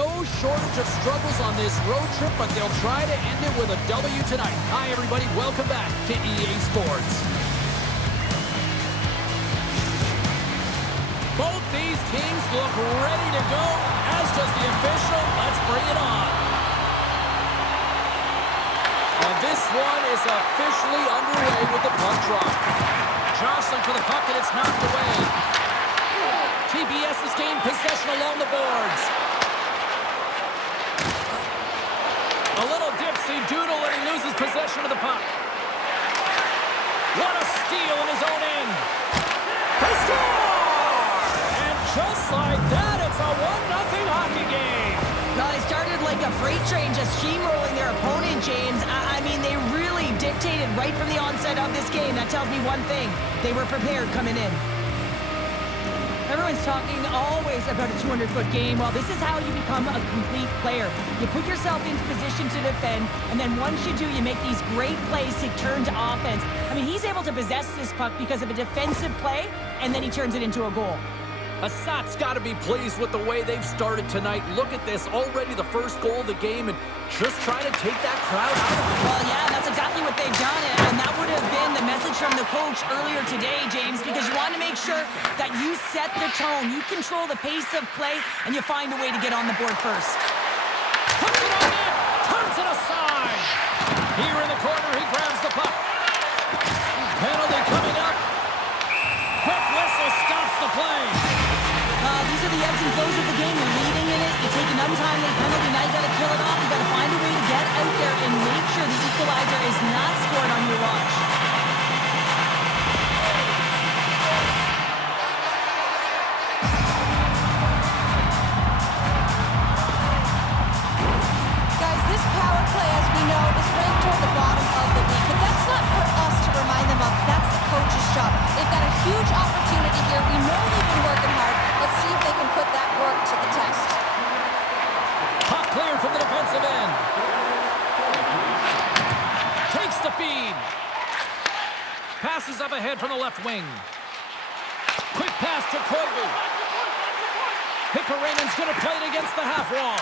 No shortage of struggles on this road trip, but they'll try to end it with a W tonight. Hi, everybody. Welcome back to EA Sports. Both these teams look ready to go, as does the official. Let's bring it on. And this one is officially underway with the puck drop. Jostling for the puck, and it's knocked away. TPS has gained possession along the boards. A little dipsy doodle, and he loses possession of the puck. What a steal in his own end. They score! And just like that, it's a 1-0 hockey game. Well, they started like a freight train just steamrolling their opponent, James. I mean, they really dictated right from the onset of this game. That tells me one thing. They were prepared coming in. Everyone's talking always about a 200-foot game. Well, this is how you become a complete player. You put yourself into position to defend, and then once you do, you make these great plays to turn to offense. I mean, he's able to possess this puck because of a defensive play, and then he turns it into a goal. ÄSSÄT's got to be pleased with the way they've started tonight. Look at this, already the first goal of the game, and just trying to take that crowd out of it. Well, yeah, that's exactly what they've done, and that would have been the message from the coach earlier today, James, because you want to make sure that you set the tone, you control the pace of play, and you find a way to get on the board first. Puts it on net, turns it aside. Here in the corner, he grabs the puck. Penalty coming up. Quick whistle stops the play. These are the ebbs and flows of the game. You're leading in it. You take an untimely penalty. Now you got to kill it off. You got to find a way to get out there and make sure the equalizer is not scored on your watch. Guys, this power play, as we know, is ranked toward the bottom of the league. But that's not for us to remind them of. That's the coach's job. They've got a huge opportunity here. We know they've been working hard. Let's see if they can put that work to the test. Puck cleared from the defensive end. Takes the feed. Passes up ahead from the left wing. Quick pass to Koivu. Pickerinen's going to play it against the half wall.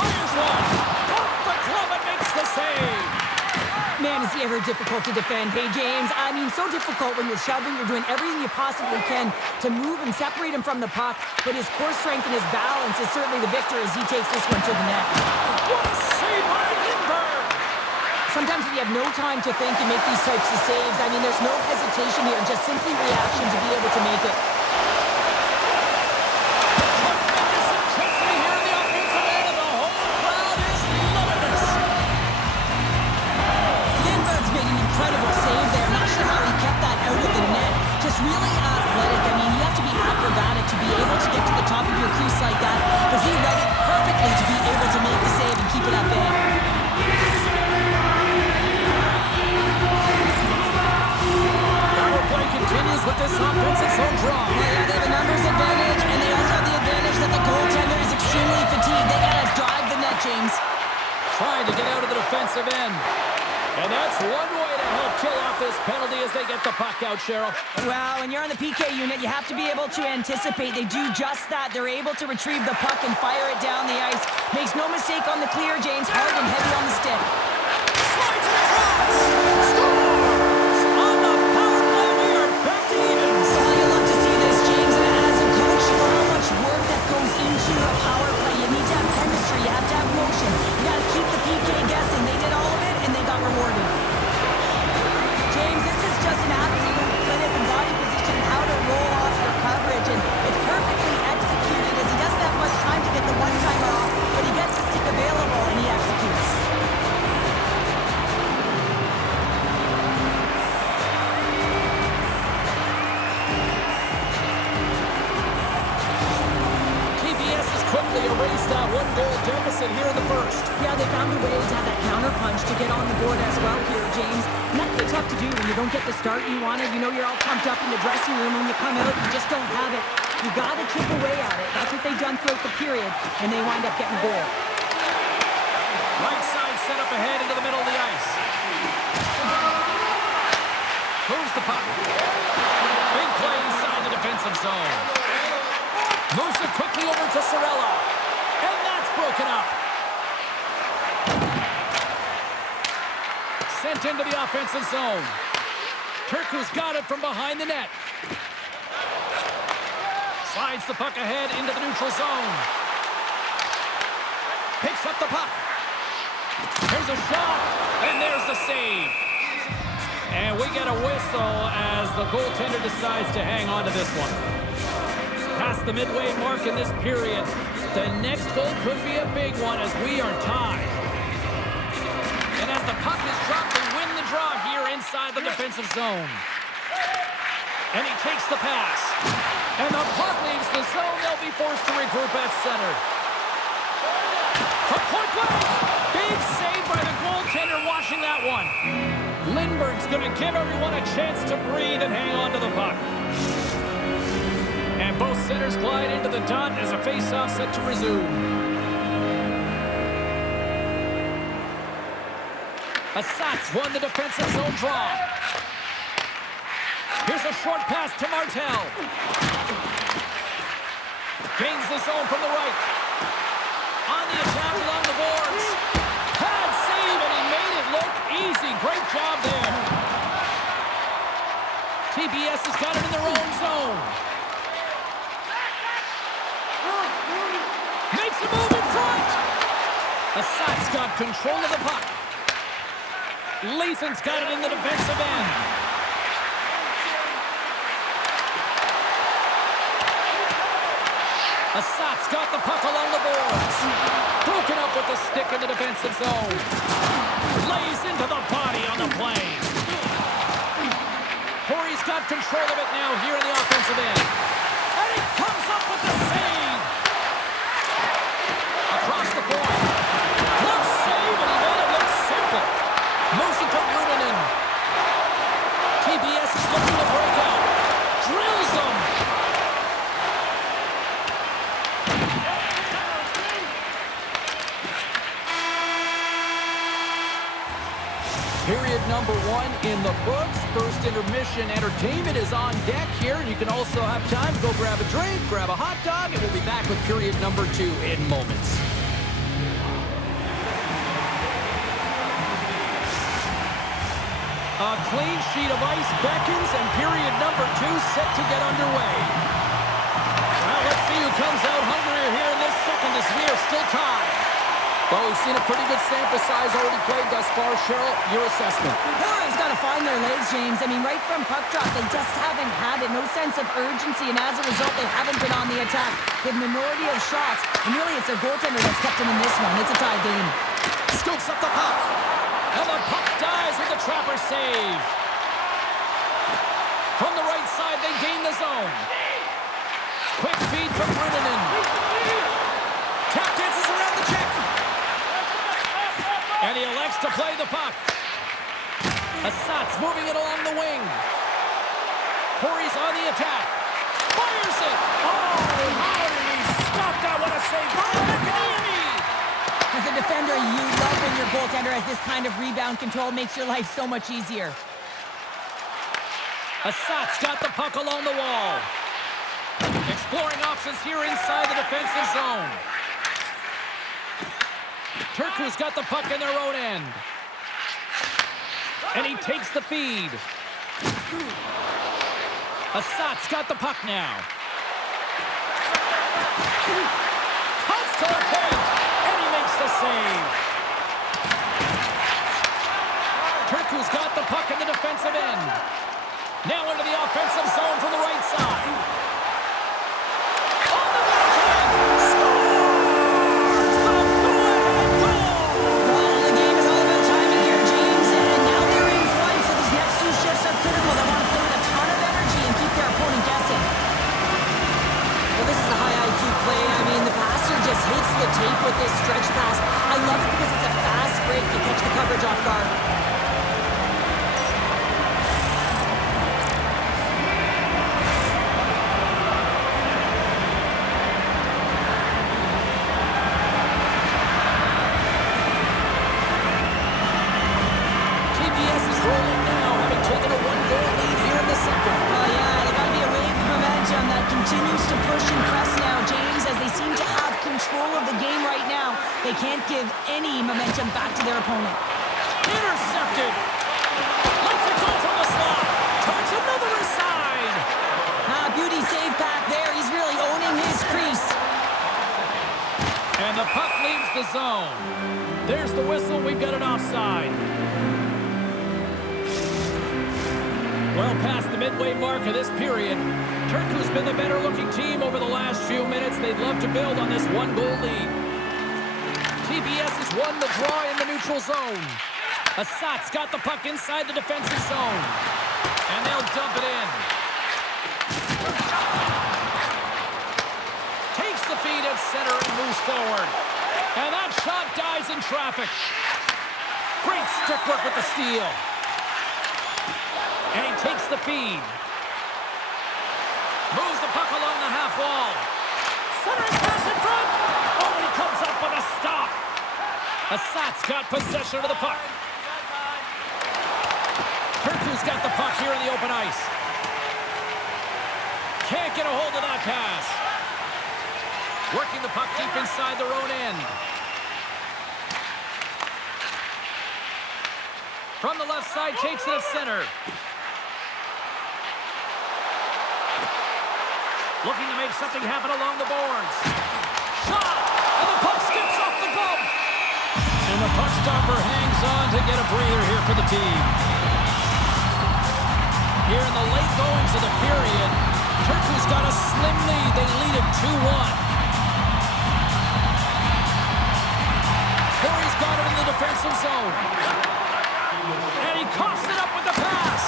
Fires one. Off the glove and makes the save. Man, is he ever difficult to defend. Hey, James, I mean, so difficult when you're shoving. You're doing everything you possibly can to move and separate him from the puck. But his core strength and his balance is certainly the victor as he takes this one to the net. What a save by Lindbergh! Sometimes when you have no time to think and make these types of saves, I mean, there's no hesitation here, just simply reaction to be able to make it. Tremendous intensity here in the offensive end, and the whole crowd is loving this. Lindbergh's made an incredible save there. Not sure how he kept that out of the net. Just really athletic. I mean, you have to be acrobatic to be able to get to the top of your crease like that. But he read it perfectly to be able to make the save and keep it at bay. Power play continues with this offensive zone draw. Yeah, they have a numbers advantage, and they also have the advantage that the goaltender is extremely fatigued. They gotta drive the net, James. Trying to get out of the defensive end. And that's one way to help kill off this penalty as they get the puck out, Cheryl. Well, when you're on the PK unit, you have to be able to anticipate. They do just that. They're able to retrieve the puck and fire it down the ice. Makes no mistake on the clear, James. Hard and heavy on the stick. Slides it across. Scores! On the power play, we are back to evens. Well, you love to see this, James. And as a coach, you know how much work that goes into a power play. You need to have chemistry. You have to have motion. You got to keep the PK guessing. They did all of it, and they got rewarded. James, this is just an absolute clinic in body position, how to roll off your coverage, and it's perfectly executed as he doesn't have much time to get the one-timer off, but he gets the stick available, and he executes. TPS has quickly erased that one-goal deficit here in the first. Yeah, they found a way to have that counter-punch to get on the board as well here, James. And that can be tough to do when you don't get the start you wanted. You know you're all pumped up in the dressing room. When you come out, you just don't have it. You got to chip away at it. That's what they've done throughout the period, and they wind up getting a goal. Right side set up ahead into the middle of the ice. Moves the puck. Big play inside the defensive zone. Moves it quickly over to Sorella. And that's broken up. Sent into the offensive zone. Turku's got it from behind the net. Slides the puck ahead into the neutral zone. Picks up the puck. Here's a shot, and there's the save. And we get a whistle as the goaltender decides to hang on to this one. Past the midway mark in this period, the next goal could be a big one as we are tied. And as the puck is dropped, they win the draw here inside the defensive zone. And he takes the pass. And the puck leaves the zone. They'll be forced to regroup at center. From point blank. Big save by the goaltender watching that one. Lindbergh's going to give everyone a chance to breathe and hang on to the puck. And both centers glide into the dot as a face-off set to resume. ÄSSÄT won the defensive zone draw. Here's a short pass to Martel. Gains the zone from the right. On the attack along the boards. Pad save, and he made it look easy. Great job there. TPS has got it in their own zone. Makes a move in front. ÄSSÄT's got control of the puck. Leeson's got it in the defensive end. ÄSSÄT's got the puck along the boards. Broken up with the stick in the defensive zone. Lays into the body on the play. Porin's got control of it now here in the offensive end. And he comes up with the save. Across the point. Close save, and he made it look simple. Moves it to Runanen. TPS is looking to break out. Drills him. Period number 1 in the books. First intermission entertainment is on deck here. You can also have time to go grab a drink, grab a hot dog, and we'll be back with period number 2 in moments. A clean sheet of ice beckons, and period number 2 set to get underway. Well, let's see who comes out hungrier here in this second as we are still tied. Well, we've seen a pretty good sample size already played thus far. Cheryl, your assessment. Porin's got to find their legs, James. I mean, right from puck drop, they just haven't had it. No sense of urgency, and as a result, they haven't been on the attack. The minority of shots, and really it's their goaltender that's kept them in this one. It's a tie game. Scoops up the puck. And the puck dies with the trapper save. From the right side, they gain the zone. Quick feed from Runanen. Tap dances around the check. And he elects to play the puck. ÄSSÄT's moving it along the wing. Porin's on the attack. Fires it. Oh, how did he stop that? What a save by McAnally. As a defender, you love when your goaltender has this kind of rebound control. Makes your life so much easier. ÄSSÄT's got the puck along the wall. Exploring options here inside the defensive zone. Turku's got the puck in their own end. And he takes the feed. ÄSSÄT's got the puck now. Cuts to the paint. And he makes the save. Turku's got the puck in the defensive end. Now into the offensive zone from the right side. On the backhand! Scores! The go-ahead goal! Well, the game is all about timing here, James, and now they're in front, so these next 2 shifts are critical. They want to play with a ton of energy and keep their opponent guessing. Well, this is a high IQ play. I mean, the passer just hits the tape with this stretch pass. I love it because it's a fast break to catch the coverage off guard. continues to push and press now, James, as they seem to have control of the game right now. They can't give any momentum back to their opponent. Intercepted. Lets it go from the slot. Turns another aside. Beauty save back there. He's really owning his crease. And the puck leaves the zone. There's the whistle. We've got an offside. Well past the midway mark of this period. Turku's been the better-looking team over the last few minutes. They'd love to build on this one-goal lead. TPS has won the draw in the neutral zone. ÄSSÄT's got the puck inside the defensive zone. And they'll dump it in. Takes the feed at center and moves forward. And that shot dies in traffic. Great stick work with the steal. And he takes the feed. Moves the puck along the half wall. Centering pass in front. Oh, he comes up with a stop. ÄSSÄT's got possession of the puck. Turku's got the puck here in the open ice. Can't get a hold of that pass. Working the puck deep inside their own end. From the left side, takes it at center. Looking to make something happen along the boards. Shot! And the puck skips off the bump. And the puck stopper hangs on to get a breather here for the team. Here in the late goings of the period, Turku's got a slim lead. They lead it 2-1. Porin's got it in the defensive zone. And he coughs it up with the pass.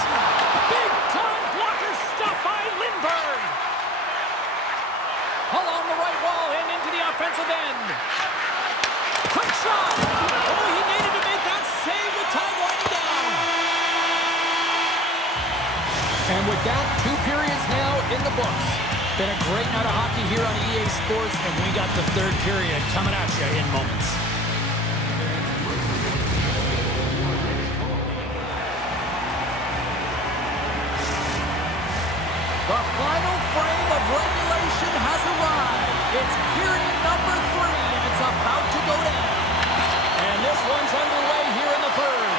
Big-time blocker stop by Lindberg. Along the right wall and into the offensive end. Quick shot. Oh, he needed to make that save with time winding down. And with that, 2 periods now in the books. Been a great night of hockey here on EA Sports, and we got the 3rd period coming at you in moments. The final frame of regulation has arrived. It's period number 3, and it's about to go down. And this one's underway here in the 3rd.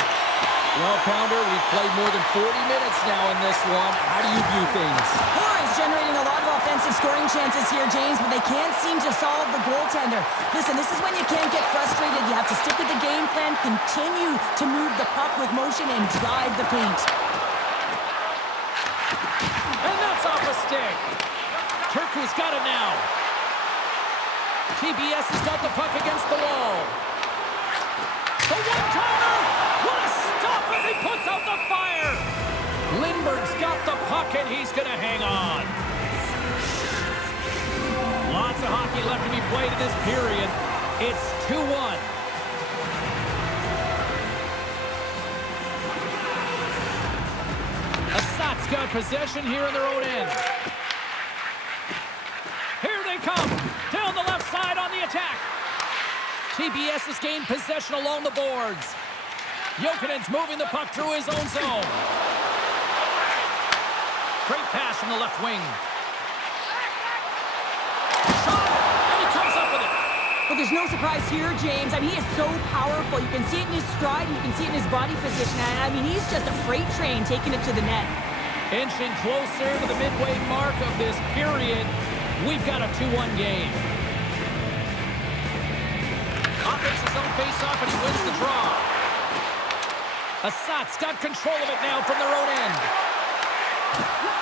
Well, Pounder, we've played more than 40 minutes now in this one. How do you view things? Porin's generating a lot of offensive scoring chances here, James, but they can't seem to solve the goaltender. Listen, this is when you can't get frustrated. You have to stick with the game plan, continue to move the puck with motion, and drive the paint. And that's off a stick. Turku's got it now. TPS has got the puck against the wall. The one-timer! What a stop as he puts out the fire! Lindberg's got the puck and he's going to hang on. Lots of hockey left to be played in this period. It's 2-1. ÄSSÄT's got possession here in their own end. Here they come. Down the left side on the attack. TPS has gained possession along the boards. Jokinen's moving the puck through his own zone. Great pass from the left wing. Shot! And he comes up with it. But there's no surprise here, James. I mean, he is so powerful. You can see it in his stride, and you can see it in his body position. I mean, he's just a freight train taking it to the net. Inching closer to the midway mark of this period. We've got a 2-1 game. Offense his own face-off, and he wins the draw. ÄSSÄT's got control of it now from their own end.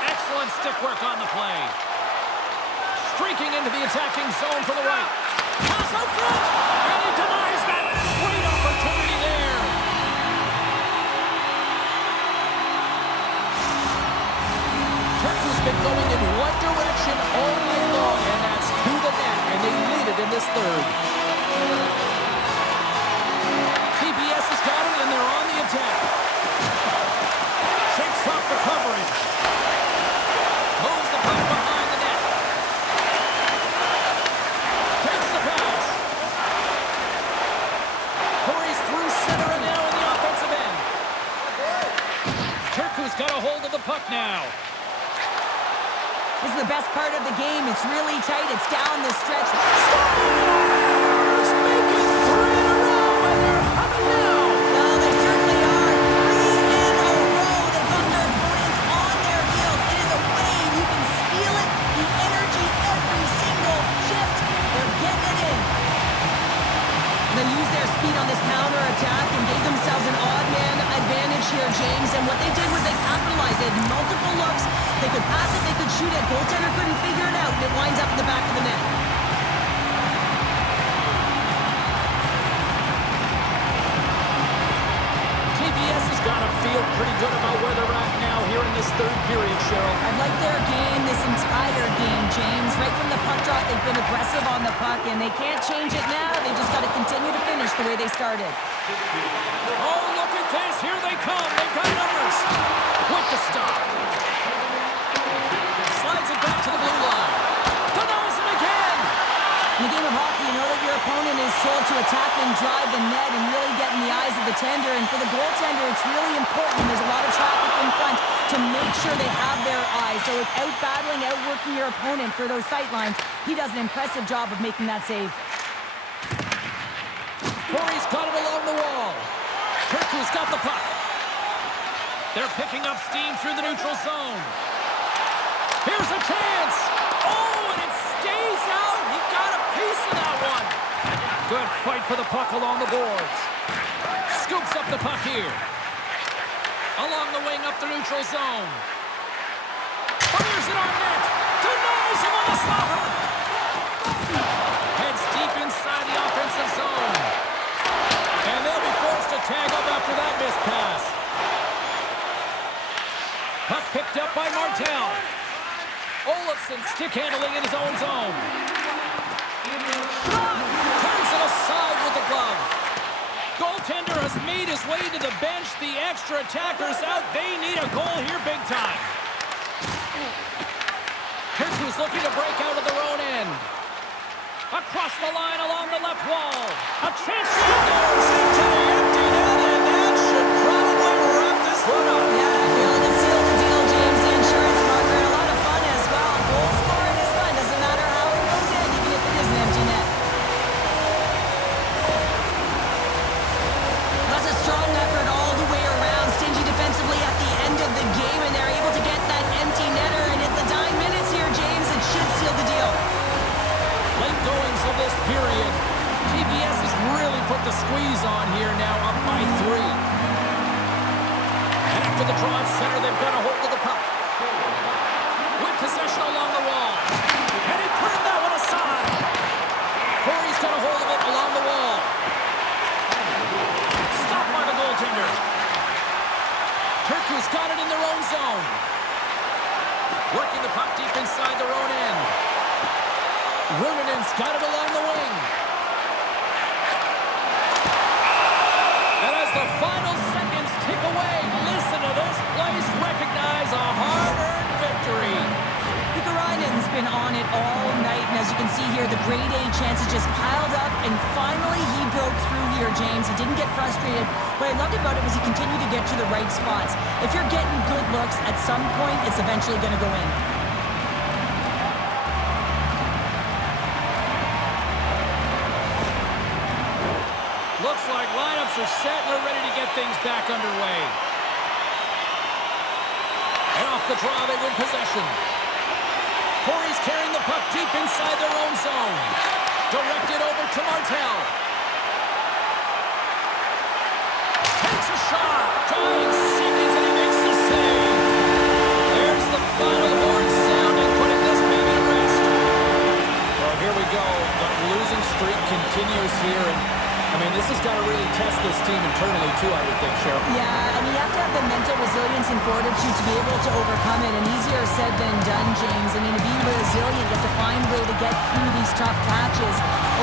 Excellent stick work on the play. Streaking into the attacking zone for the right. Pass out front, and he denies that great opportunity there. Turku's been going in one direction all night long, and that's to the net, and they lead it in this 3rd. TPS has got it, and they're on the attack. Shakes off the coverage. Moves the puck behind the net. Takes the pass. Porin's through center and now in the offensive end. Turku's got a hold of the puck now. This this is the best part of the game. It's really tight. It's down the stretch. Stars make it 3 in a row, and they're humming now. Well, they certainly are. 3 in a row. They've got their opponents on their heels. It is a wave. You can feel it. The energy every single shift. They're getting it in. They used their speed on this counter attack and gave themselves an odd man advantage here, James. And what they did was they capitalized. They had multiple looks. They could pass it, they could shoot it. Goaltender couldn't figure it out, and it winds up in the back of the net. TPS has got to feel pretty good about where they're at now here in this third period, Cheryl. I've liked their game this entire game, James. Right from the puck drop, they've been aggressive on the puck, and they can't change it now. They just got to continue to finish the way they started. Oh, look at this. Here they come. They've got numbers. With the stop. Slides it back to the blue line. Denies it again. In the game of hockey, you know that your opponent is told to attack and drive the net and really get in the eyes of the tender. And for the goaltender, it's really important. There's a lot of traffic in front to make sure they have their eyes. So it's out-battling, outworking your opponent for those sight lines. He does an impressive job of making that save. Porin's got it along the wall. Turku's got the puck. They're picking up steam through the neutral zone. Here's a chance. Oh, and it stays out. He got a piece of that one. Good fight for the puck along the boards. Scoops up the puck here. Along the wing up the neutral zone. Fires it on net. Denies him on the slapper. Heads deep inside the offensive zone. And they'll be forced to tag up after that missed pass. Puck picked up by Martel. Olofsson stick handling in his own zone. Turns it aside with the glove. Goaltender has made his way to the bench. The extra attackers out. They need a goal here big time. Turku's looking to break out of their own end. Across the line along the left wall. A chance to goes into the empty net, and that should probably wrap this one up. Yeah, really did seal the deal, James. The insurance marker, and a lot of fun as well. Goal scoring is fun. Doesn't matter how it goes in, even if it is an empty net. That's a strong effort all the way around. Stingy defensively at the end of the game, and they're able to get that empty netter. And it's the dying minutes here, James. It should seal the deal. Late goings of this period. TPS has really put the squeeze on here now, up by 3. And after the draw at center, they've got a hold of the puck. With possession along the wall. And he turned that one aside. Porin's got a hold of it along the wall. Stopped by the goaltender. Turku's got it in their own zone. Working the puck deep inside their own end. Runinen's got it along the wing. And as the final seconds tick away, listen to this place recognize a hard-earned victory. Pikarainen's been on it all night, and as you can see here, the grade A chances just piled up, and finally he broke through here, James. He didn't get frustrated. What I loved about it was he continued to get to the right spots. If you're getting good looks, at some point, it's eventually going to go in. Looks like lineups are set and they're ready to get things back underway. And off the draw, they win possession. Porin's carrying the puck deep inside their own zone. Directed over to Martel. Takes a shot. Dying seconds and he makes the save. There's the final horn sounding, putting this baby to rest. Well, here we go. The losing streak continues here, and I mean, this has got to really test this team internally, too, I would think, Cheryl. Yeah, I mean, you have to have the mental resilience and fortitude to be able to overcome it, and easier said than done, James. I mean, to be resilient, you have to find a way to get through these tough patches,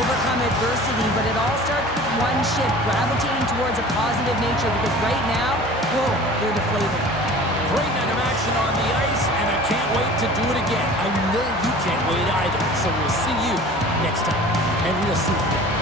overcome adversity, but it all starts with one ship gravitating towards a positive nature, because right now, whoa, they're deflated. Great night of action on the ice, and I can't wait to do it again. I know you can't wait either, so we'll see you next time, and we'll see you.